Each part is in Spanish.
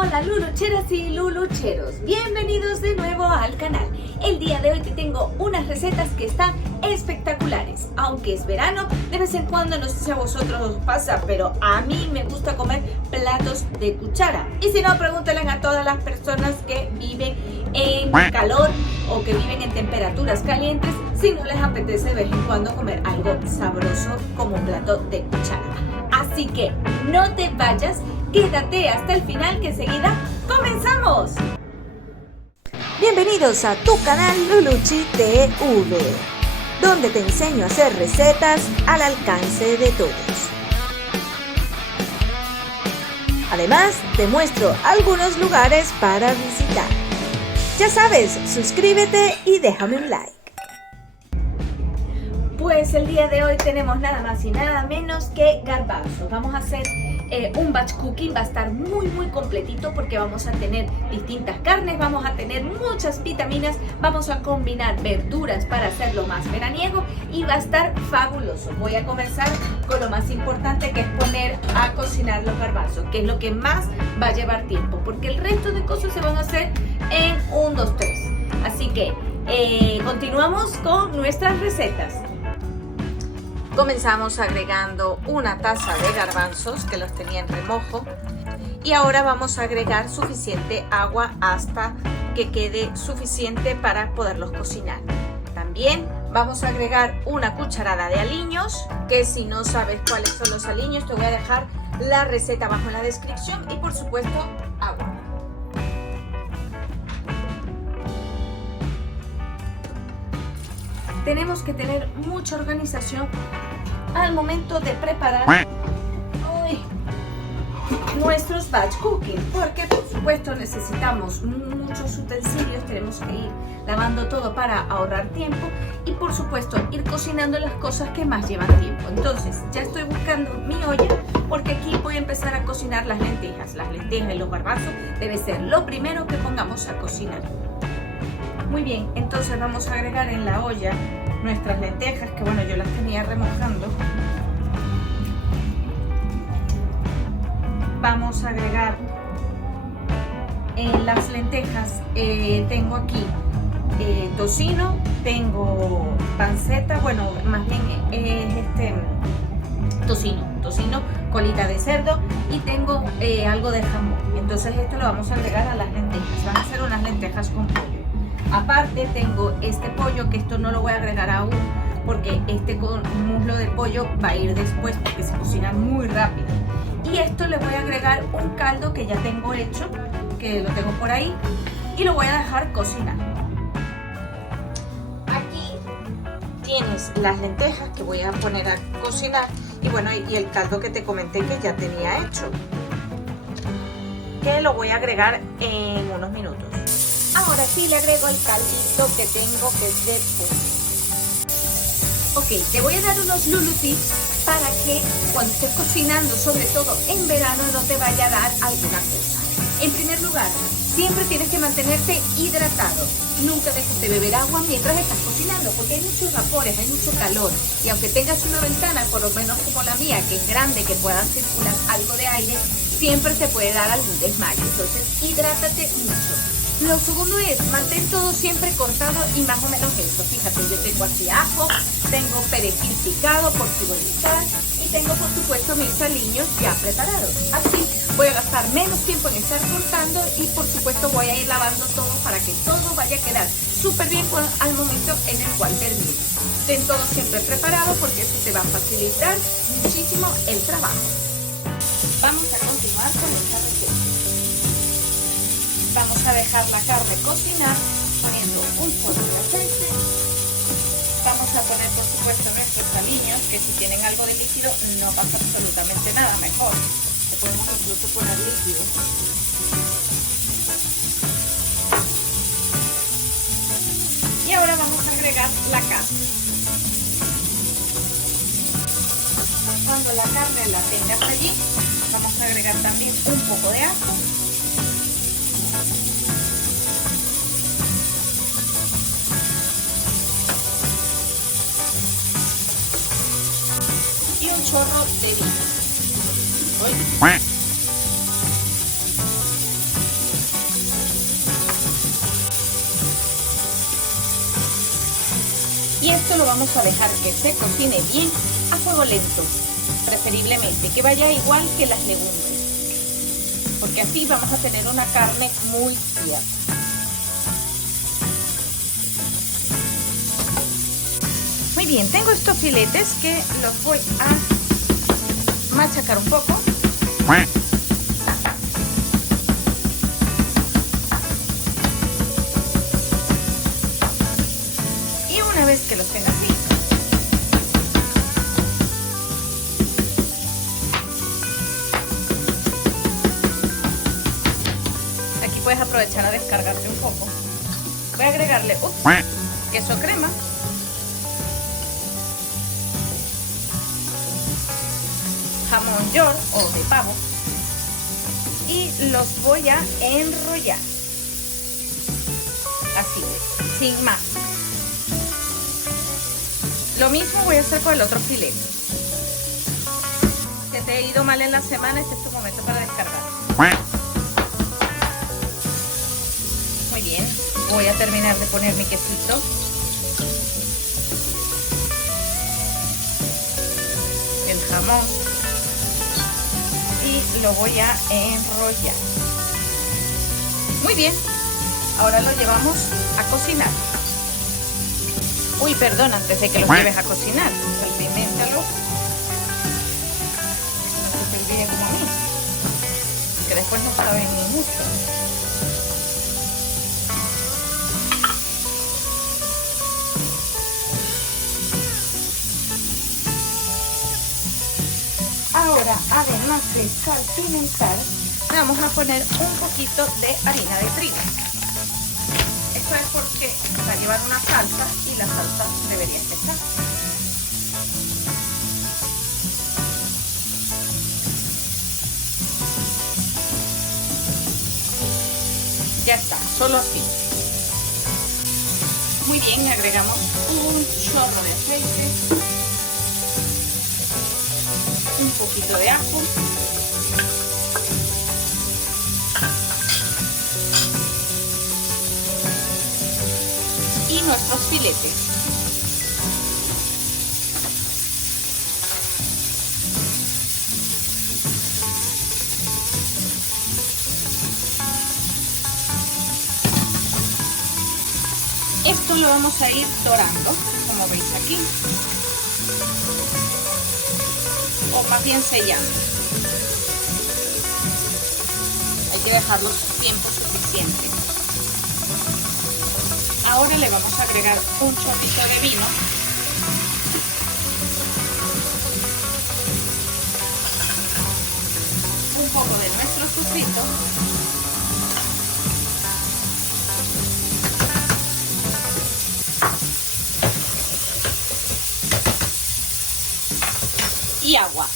Hola lulucheras y lulucheros, bienvenidos de nuevo al canal. El día de hoy te tengo unas recetas que están espectaculares. Aunque es verano, de vez en cuando, no sé si a vosotros os pasa, pero a mí me gusta comer platos de cuchara. Y si no, pregúntenle a todas las personas que viven en calor o que viven en temperaturas calientes si no les apetece de vez en cuando comer algo sabroso como un plato de cuchara. Así que no te vayas, quédate hasta el final que enseguida comenzamos. Bienvenidos a tu canal Luluchi TV, donde te enseño a hacer recetas al alcance de todos. Además, te muestro algunos lugares para visitar. Ya sabes, suscríbete y déjame un like. Pues el día de hoy tenemos nada más y nada menos que garbanzos. Vamos a hacer un batch cooking, va a estar muy completito porque vamos a tener distintas carnes, vamos a tener muchas vitaminas, vamos a combinar verduras para hacerlo más veraniego y va a estar fabuloso. Voy a comenzar con lo más importante, que es poner a cocinar los garbanzos, que es lo que más va a llevar tiempo, porque el resto de cosas se van a hacer en 1, 2, 3. Así que continuamos con nuestras recetas. Comenzamos agregando una taza de garbanzos que los tenía en remojo y ahora vamos a agregar suficiente agua hasta que quede suficiente para poderlos cocinar. También vamos a agregar una cucharada de aliños, que si no sabes cuáles son los aliños te voy a dejar la receta abajo en la descripción, y por supuesto agua. Tenemos que tener mucha organización al momento de preparar nuestros batch cooking, porque por supuesto necesitamos muchos utensilios, tenemos que ir lavando todo para ahorrar tiempo y por supuesto ir cocinando las cosas que más llevan tiempo. Entonces ya estoy buscando mi olla porque aquí voy a empezar a cocinar las lentejas. Las lentejas y los garbanzos debe ser lo primero que pongamos a cocinar. Muy bien, entonces vamos a agregar en la olla nuestras lentejas, que bueno, yo las tenía remojando. Vamos a agregar en las lentejas, tengo aquí tocino, tengo panceta, bueno, más bien tocino, colita de cerdo, y tengo algo de jamón. Entonces esto lo vamos a agregar a las lentejas, van a ser unas lentejas con pollo. Aparte tengo este pollo, que esto no lo voy a agregar aún porque este con muslo de pollo va a ir después porque se cocina muy rápido. Y esto le voy a agregar un caldo que ya tengo hecho, que lo tengo por ahí, y lo voy a dejar cocinar. Aquí tienes las lentejas que voy a poner a cocinar y bueno, y el caldo que te comenté que ya tenía hecho, que lo voy a agregar en unos minutos. Ahora sí le agrego el caldito que tengo, que es de pollo. Ok, te voy a dar unos lulu tips para que cuando estés cocinando, sobre todo en verano, no te vaya a dar alguna cosa. En primer lugar, siempre tienes que mantenerte hidratado. Nunca dejes de beber agua mientras estás cocinando, porque hay muchos vapores, hay mucho calor. Y aunque tengas una ventana, por lo menos como la mía, que es grande, que pueda circular algo de aire, siempre te puede dar algún desmayo. Entonces, hidrátate mucho. Lo segundo es, mantén todo siempre cortado y más o menos eso. Fíjate, yo tengo aquí ajo, tengo perejil picado por si voy a usar, y tengo por supuesto mis aliños ya preparados. Así voy a gastar menos tiempo en estar cortando y por supuesto voy a ir lavando todo para que todo vaya a quedar súper bien al momento en el cual termine. Ten todo siempre preparado porque eso te va a facilitar muchísimo el trabajo. Vamos a continuar con esta receta. Vamos a dejar la carne cocinar poniendo un poco de aceite. Vamos a poner por supuesto nuestros aliños, que si tienen algo de líquido no pasa absolutamente nada, mejor. Le podemos incluso poner líquido. Y ahora vamos a agregar la carne. Cuando la carne la tengas allí, vamos a agregar también un poco de ajo. Y un chorro de vino. esto lo vamos a dejar que se cocine bien a fuego lento, preferiblemente que vaya igual que las legumbres, porque así vamos a tener una carne muy tierna. Muy bien, tengo estos filetes que los voy a machacar un poco. Y una vez que los tenga así, aquí puedes aprovechar a descargarte un poco. Voy a agregarle queso crema, jamón york o de pavo, y los voy a enrollar así, sin más. Lo mismo voy a hacer con el otro filete. Si te ha ido mal en la semana, este es tu momento para descargar. Muy bien, voy a terminar de poner mi quesito. El jamón. Y lo voy a enrollar. Muy bien, ahora lo llevamos a cocinar. Uy, perdón, antes de que los lleves a cocinar, salpiméntalo. No se te olvide como a mí, que después no saben ni mucho. Ahora, además de salpimentar, le vamos a poner un poquito de harina de trigo. Esto es porque va a llevar una salsa y la salsa debería espesar. Ya está, solo así. Muy bien, le agregamos un chorro de aceite, un poquito de ajo, y nuestros filetes. Esto lo vamos a ir dorando, como veis aquí, o más bien sellando. Hay que dejarlos tiempo suficiente. Ahora le vamos a agregar un chorrito de vino. Un poco de nuestro sofrito. Y agua.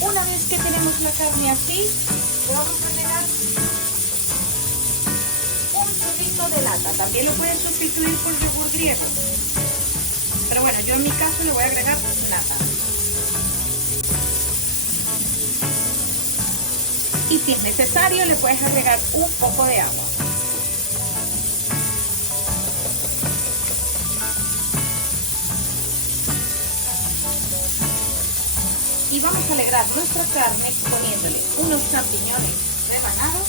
Una vez que tenemos la carne así, le vamos a agregar de lata. También lo pueden sustituir por yogur griego, pero bueno, yo en mi caso le voy a agregar nata. Y si es necesario le puedes agregar un poco de agua. Y vamos a alegrar nuestra carne poniéndole unos champiñones rebanados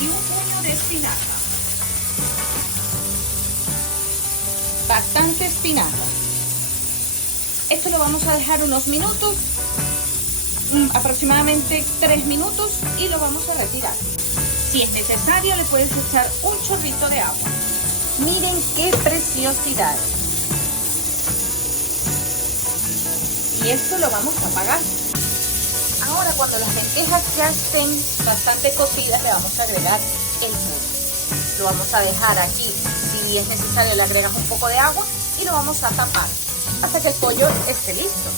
y un puño de espinaca. Bastante espinaca. Esto lo vamos a dejar unos minutos, aproximadamente 3 minutos, y lo vamos a retirar. Si es necesario le puedes echar un chorrito de agua. Miren qué preciosidad. Y esto lo vamos a apagar. Ahora, cuando las lentejas ya estén bastante cocidas, le vamos a agregar el pollo. Lo vamos a dejar aquí. Si es necesario le agregas un poco de agua y lo vamos a tapar hasta que el pollo esté listo.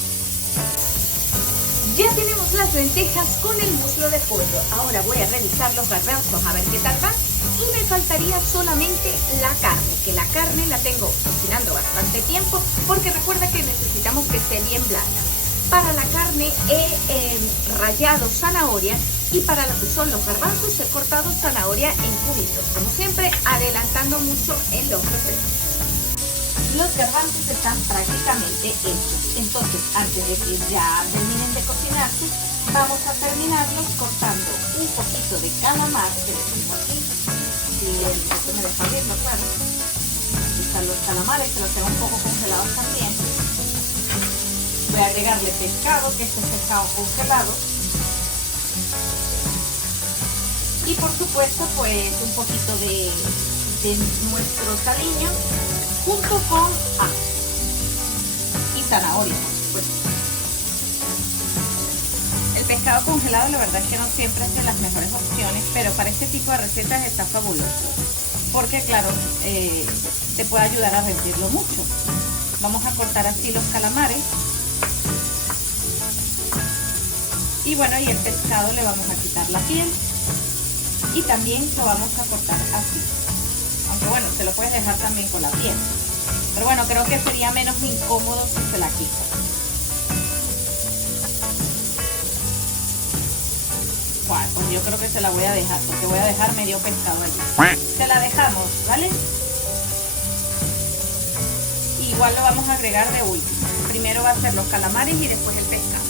Ya tenemos las lentejas con el muslo de pollo. Ahora voy a revisar los garbanzos a ver qué tal van. Y me faltaría solamente la carne, que la carne la tengo cocinando bastante tiempo porque recuerda que necesitamos que esté bien blanda. Para la carne he rallado zanahoria y para lo que son los garbanzos he cortado zanahoria en cubitos. Como siempre, adelantando mucho en los procesos. Los garbanzos están prácticamente hechos. Entonces, antes de que ya terminen de cocinarse, vamos a terminarlos cortando un poquito de calamar, que le pongo aquí. Si me deja abrirlo, claro. Aquí están los calamares, que los tengo un poco congelados también. Voy a agregarle pescado, que este es pescado congelado. Y por supuesto, pues un poquito de nuestros aliños junto con ajo y zanahoria, por supuesto. El pescado congelado la verdad es que no siempre es de las mejores opciones, pero para este tipo de recetas está fabuloso, porque claro, te puede ayudar a rendirlo mucho. Vamos a cortar así los calamares. Y bueno, y el pescado le vamos a quitar la piel y también lo vamos a cortar así. Aunque bueno, se lo puedes dejar también con la piel. Pero bueno, creo que sería menos incómodo si se la quita. Bueno, pues yo creo que se la voy a dejar, porque voy a dejar medio pescado allí. Se la dejamos, ¿vale? Y igual lo vamos a agregar de último. Primero va a ser los calamares y después el pescado.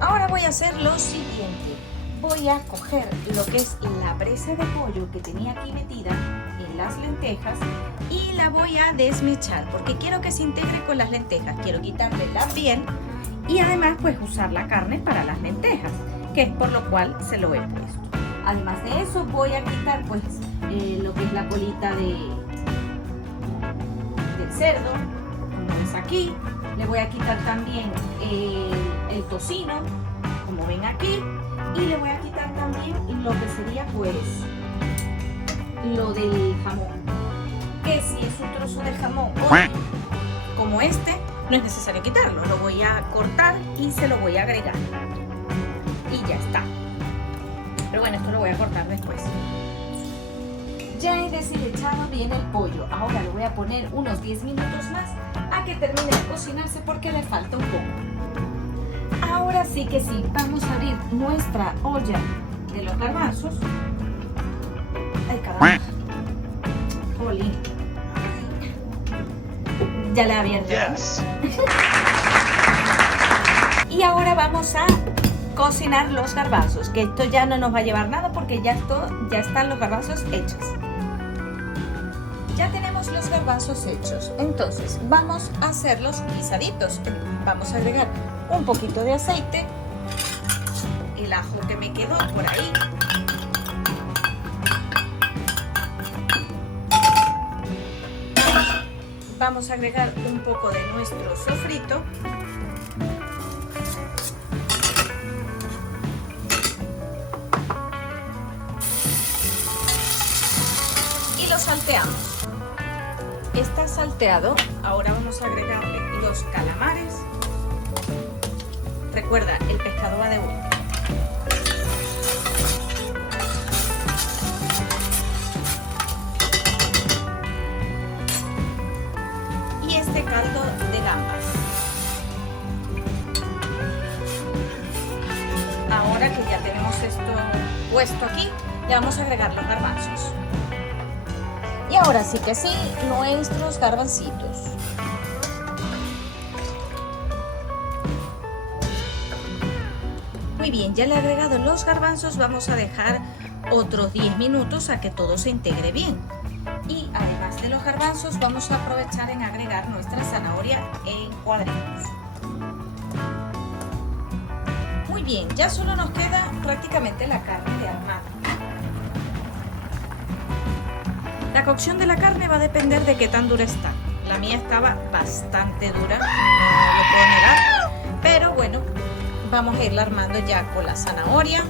Ahora voy a hacer lo siguiente. Voy a coger lo que es la presa de pollo que tenía aquí metida en las lentejas y la voy a desmechar porque quiero que se integre con las lentejas. Quiero quitarle la piel y además pues usar la carne para las lentejas, que es por lo cual se lo he puesto. Además de eso voy a quitar pues lo que es la colita del cerdo, como ves aquí. Le voy a quitar también el tocino, como ven aquí, y le voy a quitar también lo que sería pues lo del jamón, que si es un trozo de jamón como este, no es necesario quitarlo, lo voy a cortar y se lo voy a agregar y ya está. Pero bueno, esto lo voy a cortar después. Ya he deshilachado bien el pollo, ahora lo voy a poner unos 10 minutos más a que termine de cocinarse porque le falta un poco. Ahora sí que sí, vamos a abrir nuestra olla de los garbanzos. Ay, caramba. Jolín. Ya la había abierto. Yes. Y ahora vamos a cocinar los garbanzos, que esto ya no nos va a llevar nada porque ya están los garbanzos hechos. Ya tenemos los garbanzos hechos, entonces vamos a hacerlos guisaditos. Vamos a agregar un poquito de aceite, el ajo que me quedó por ahí, vamos a agregar un poco de nuestro sofrito, y lo salteamos. Está salteado, ahora vamos a agregarle los calamares. Recuerda, el pescado va de último. Y este caldo de gambas. Ahora que ya tenemos esto puesto aquí, le vamos a agregar los garbanzos. Y ahora sí que sí, nuestros garbancitos. Muy bien, ya le he agregado los garbanzos, vamos a dejar otros 10 minutos a que todo se integre bien. Y además de los garbanzos, vamos a aprovechar en agregar nuestra zanahoria en cuadritos. Muy bien, ya solo nos queda prácticamente la carne de armar. La cocción de la carne va a depender de qué tan dura está. La mía estaba bastante dura, no lo puedo negar, pero bueno, vamos a irla armando ya con la zanahoria,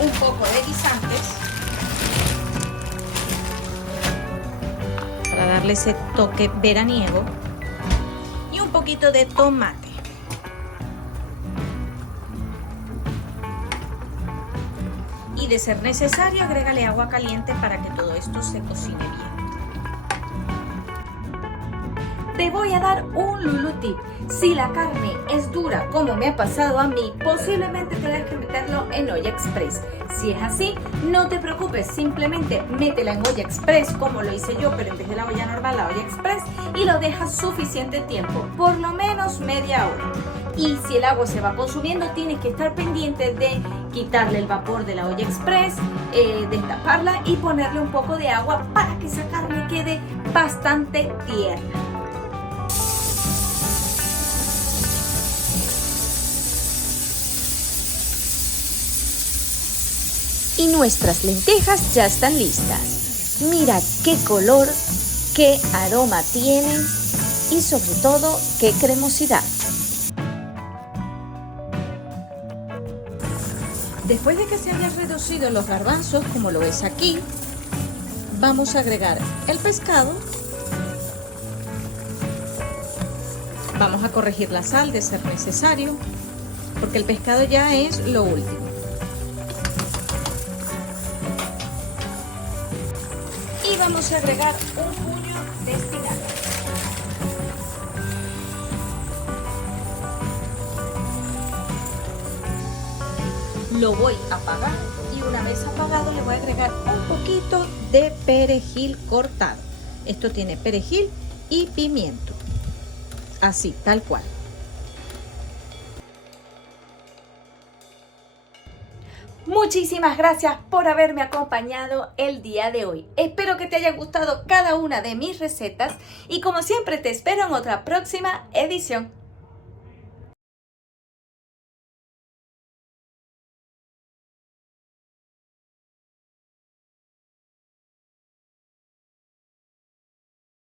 un poco de guisantes darle ese toque veraniego, y un poquito de tomate. Y de ser necesario, agrégale agua caliente para que todo esto se cocine bien. Te voy a dar un lulu tip. Si la carne es dura, como me ha pasado a mí, posiblemente tengas que meterlo en olla express. Si es así, no te preocupes, simplemente métela en olla express, como lo hice yo, pero en vez de la olla normal, la olla express, y lo dejas suficiente tiempo, por lo menos media hora. Y si el agua se va consumiendo, tienes que estar pendiente de quitarle el vapor de la olla express, destaparla y ponerle un poco de agua para que esa carne quede bastante tierna. Y nuestras lentejas ya están listas. Mira qué color, qué aroma tienen y sobre todo qué cremosidad. Después de que se hayan reducido los garbanzos, como lo ves aquí, vamos a agregar el pescado. Vamos a corregir la sal de ser necesario, porque el pescado ya es lo último. Y vamos a agregar un puño de espinaca. Lo voy a apagar y una vez apagado le voy a agregar un poquito de perejil cortado. Esto tiene perejil y pimiento. Así, tal cual. Muchísimas gracias por haberme acompañado el día de hoy. Espero que te haya gustado cada una de mis recetas y como siempre te espero en otra próxima edición.